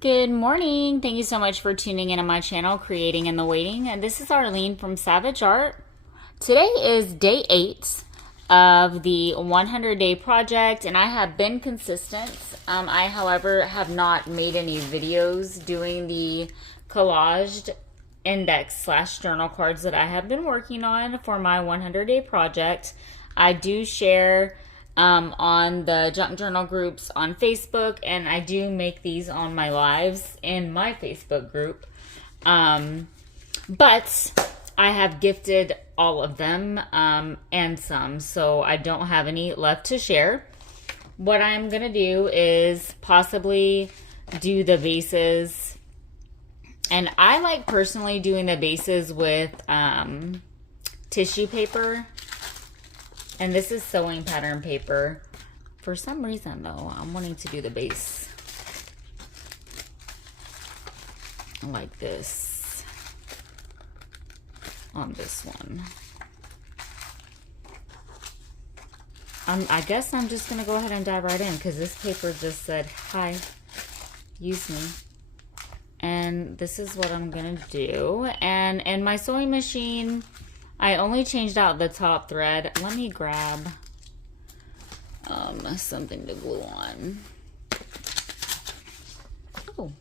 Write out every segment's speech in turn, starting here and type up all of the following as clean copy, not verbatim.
Good morning. Thank you so much for tuning in on my channel, Creating in the Waiting. And this is Arlene from Savage Art. Today is day 8 of the 100-day project, and I have been consistent. I, however, have not made any videos doing the collaged index/journal cards that I have been working on for my 100-day project. I do share on the junk journal groups on Facebook, and I do make these on my lives in my Facebook group. But I have gifted all of them and some, so I don't have any left to share. What I'm gonna do is possibly do the bases, and I like personally doing the bases with tissue paper. And this is sewing pattern paper. For some reason, though, I'm wanting to do the base like this on this one. I guess I'm just going to go ahead and dive right in because this paper just said, hi, use me. And this is what I'm going to do. And in my sewing machine, I only changed out the top thread. Let me grab something to glue on. Oh,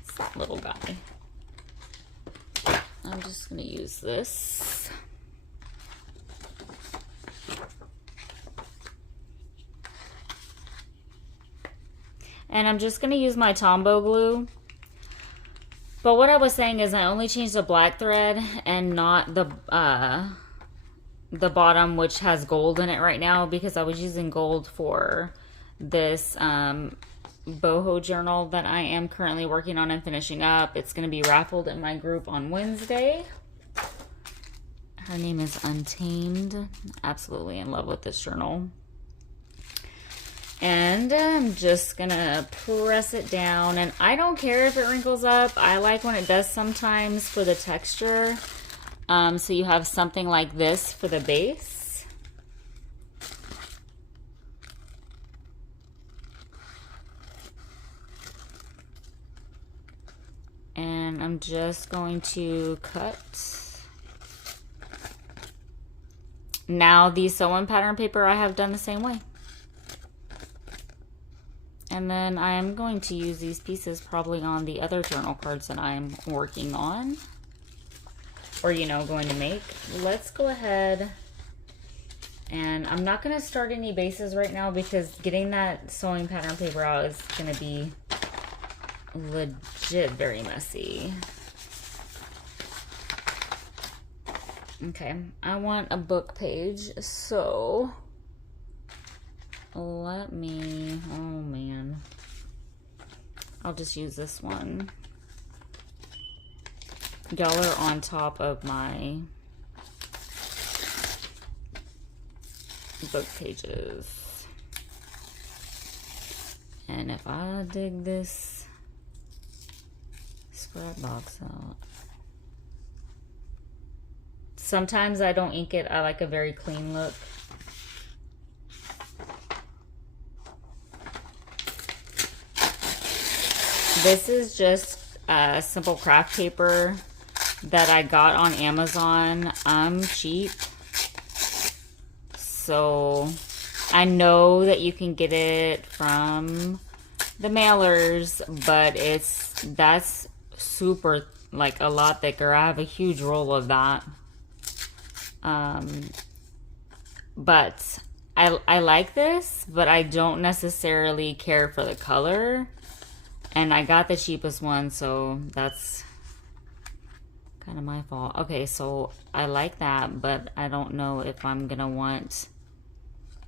it's that little guy. I'm just going to use this. And I'm just going to use my Tombow glue. But what I was saying is I only changed the black thread and not the bottom, which has gold in it right now, because I was using gold for this boho journal that I am currently working on and finishing up. It's going to be raffled in my group on Wednesday. Her name is Untamed. Absolutely in love with this journal. And I'm just gonna press it down, and I don't care if it wrinkles up. I like when it does sometimes for the texture. So you have something like this for the base. And I'm just going to cut. Now the sewing pattern paper I have done the same way. And then I am going to use these pieces probably on the other journal cards that I'm working on. Or, you know, going to make. Let's go ahead. And I'm not going to start any bases right now because getting that sewing pattern paper out is going to be legit very messy. Okay, I want a book page, so let me, oh man, I'll just use this one. Y'all are on top of my book pages. And if I dig this scrap box out, sometimes I don't ink it. I like a very clean look. This is just simple craft paper that I got on Amazon. I'm cheap, so I know that you can get it from the mailers, but that's super, like, a lot thicker. I have a huge roll of that. But I like this, but I don't necessarily care for the color. And I got the cheapest one, so that's kind of my fault. Okay, so I like that, but I don't know if I'm going to want...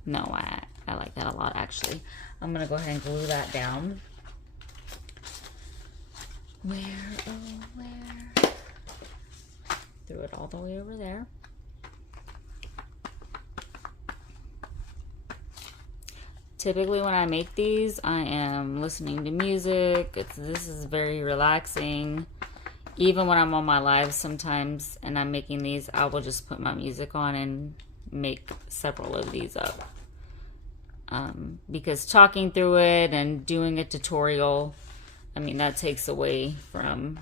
No, I like that a lot, actually. I'm going to go ahead and glue that down. Where, oh, where? Threw it all the way over there. Typically when I make these, I am listening to music. This is very relaxing. Even when I'm on my lives sometimes and I'm making these, I will just put my music on and make several of these up. Because talking through it and doing a tutorial I mean, that takes away from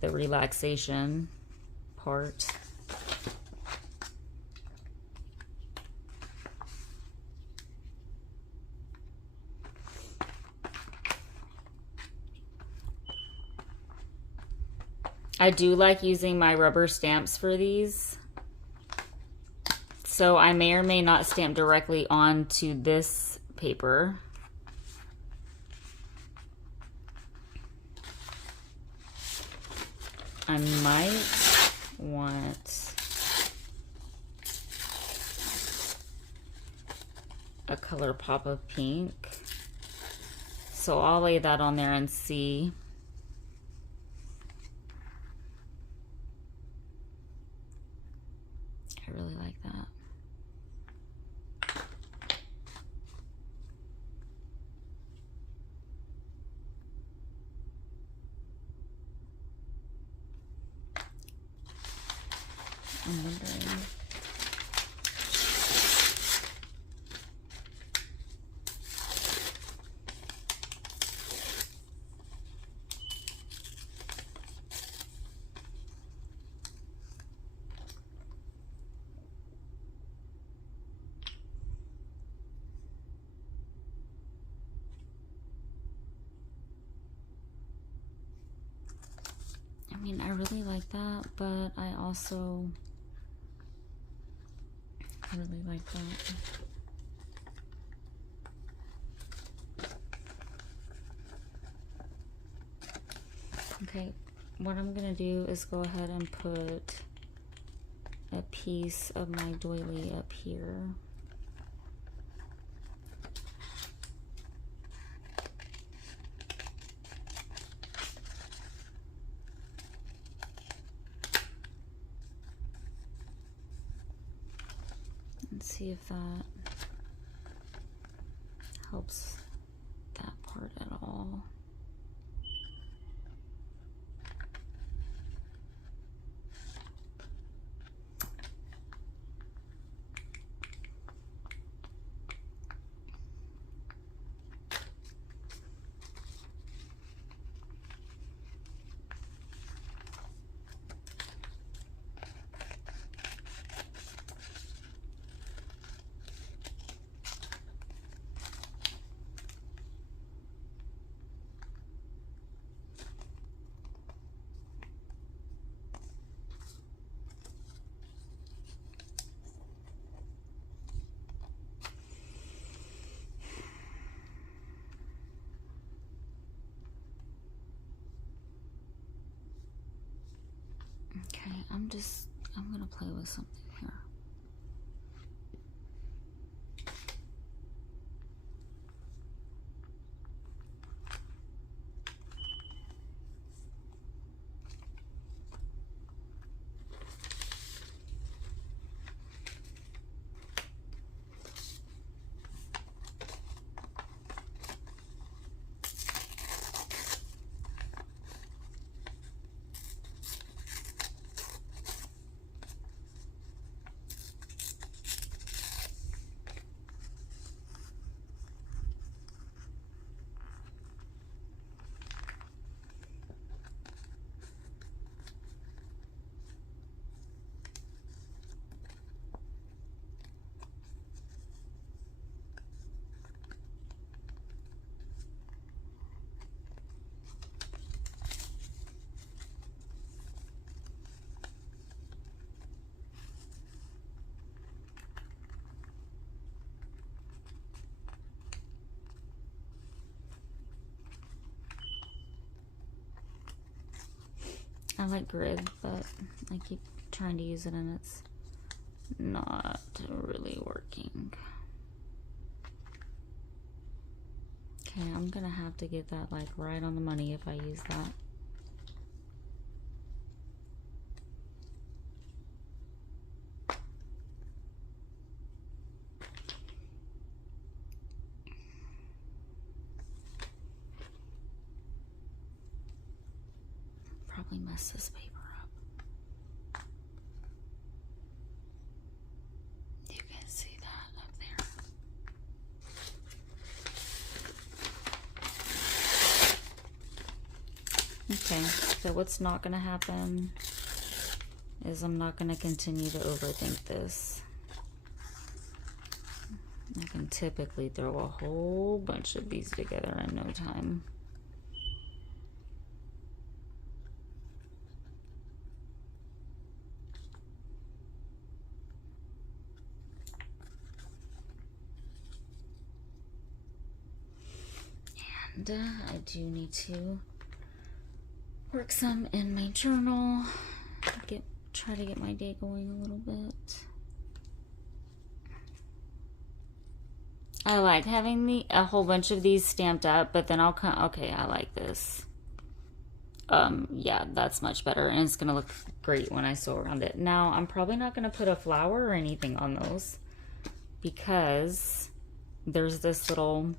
the relaxation part. I do like using my rubber stamps for these. So I may or may not stamp directly onto this paper. I might want a color pop of pink. So I'll lay that on there and see. I really like that. I'm wondering. I mean, I really like that, but I also really like that. Okay, what I'm gonna do is go ahead and put a piece of my doily up here. Let's see if that helps that part at all. Okay, I'm gonna play with something here. I like grid, but I keep trying to use it and it's not really working. Okay, I'm gonna have to get that like right on the money if I use that. Probably mess this paper up. You can see that up there. Okay, so what's not going to happen is I'm not going to continue to overthink this. I can typically throw a whole bunch of these together in no time. And I do need to work some in my journal. Try to get my day going a little bit. I like having a whole bunch of these stamped up, but then I'll okay, I like this. Yeah, that's much better, and it's gonna look great when I sew around it. Now, I'm probably not gonna put a flower or anything on those because there's this little,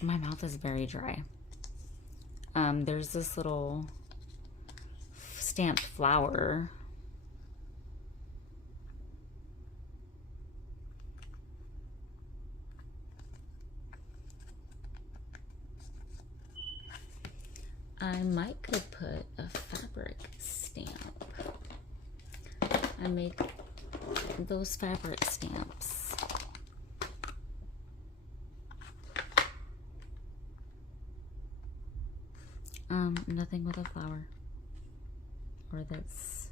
my mouth is very dry. There's this little stamped flower. I could put a fabric stamp. I make those fabric stamps. Nothing with a flower. Or that's,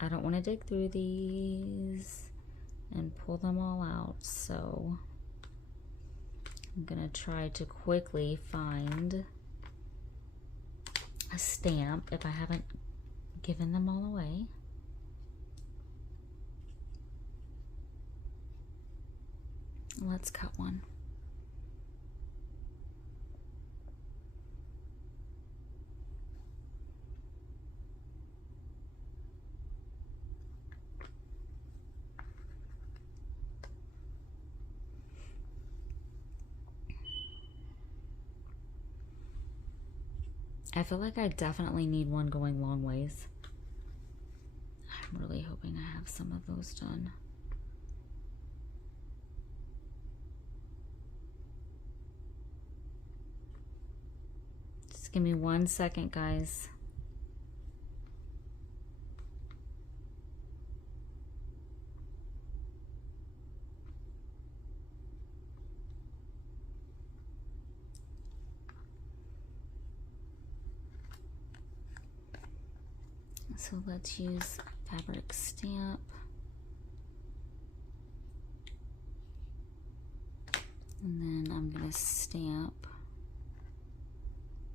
I don't want to dig through these and pull them all out, so I'm gonna try to quickly find a stamp if I haven't given them all away. Let's cut one. I feel like I definitely need one going long ways. I'm really hoping I have some of those done. Just give me 1 second, guys. So let's use fabric stamp. And then I'm gonna stamp,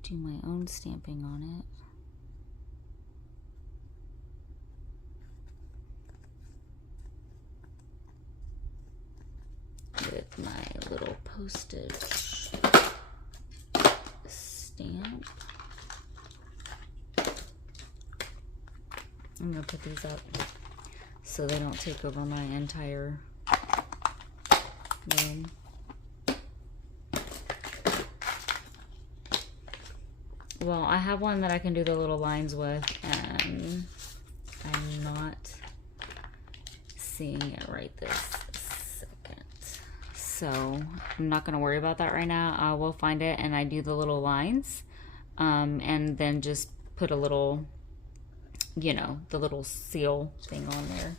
do my own stamping on it with my little postage stamp. I'm gonna put these up so they don't take over my entire room. Well, I have one that I can do the little lines with, and I'm not seeing it right this second. So I'm not gonna worry about that right now. I will find it and I do the little lines, and then just put a little, you know, the little seal thing on there.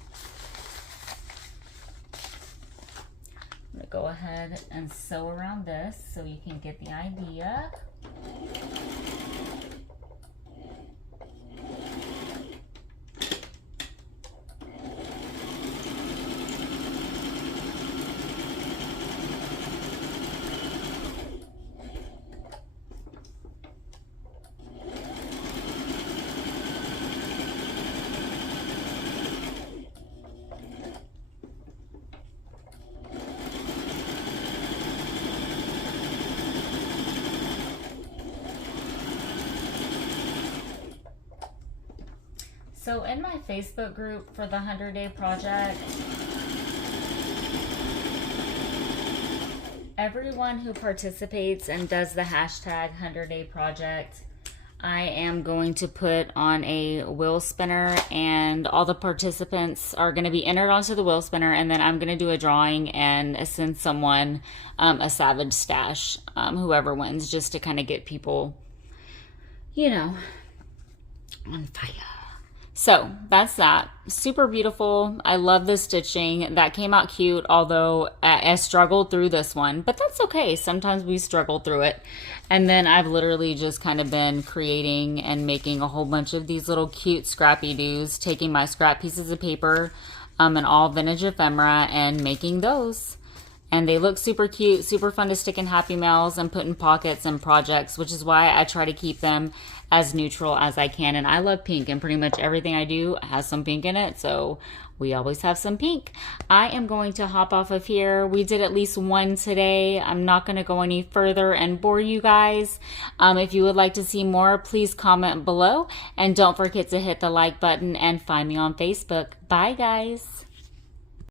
I'm gonna go ahead and sew around this so you can get the idea. So in my Facebook group for the 100-Day Project, everyone who participates and does the hashtag 100-Day Project, I am going to put on a wheel spinner, and all the participants are going to be entered onto the wheel spinner, and then I'm going to do a drawing and send someone a Savage stash, whoever wins, just to kind of get people, you know, on fire. So that's that. Super beautiful. I love the stitching. That came out cute, although I struggled through this one, but that's okay. Sometimes we struggle through it. And then I've literally just kind of been creating and making a whole bunch of these little cute scrappy doos, taking my scrap pieces of paper and all vintage ephemera and making those. And they look super cute, super fun to stick in Happy Mails and put in pockets and projects, which is why I try to keep them as neutral as I can. And I love pink, and pretty much everything I do has some pink in it, so we always have some pink. I am going to hop off of here. We did at least one today. I'm not going to go any further and bore you guys. If you would like to see more, please comment below. And don't forget to hit the like button and find me on Facebook. Bye, guys.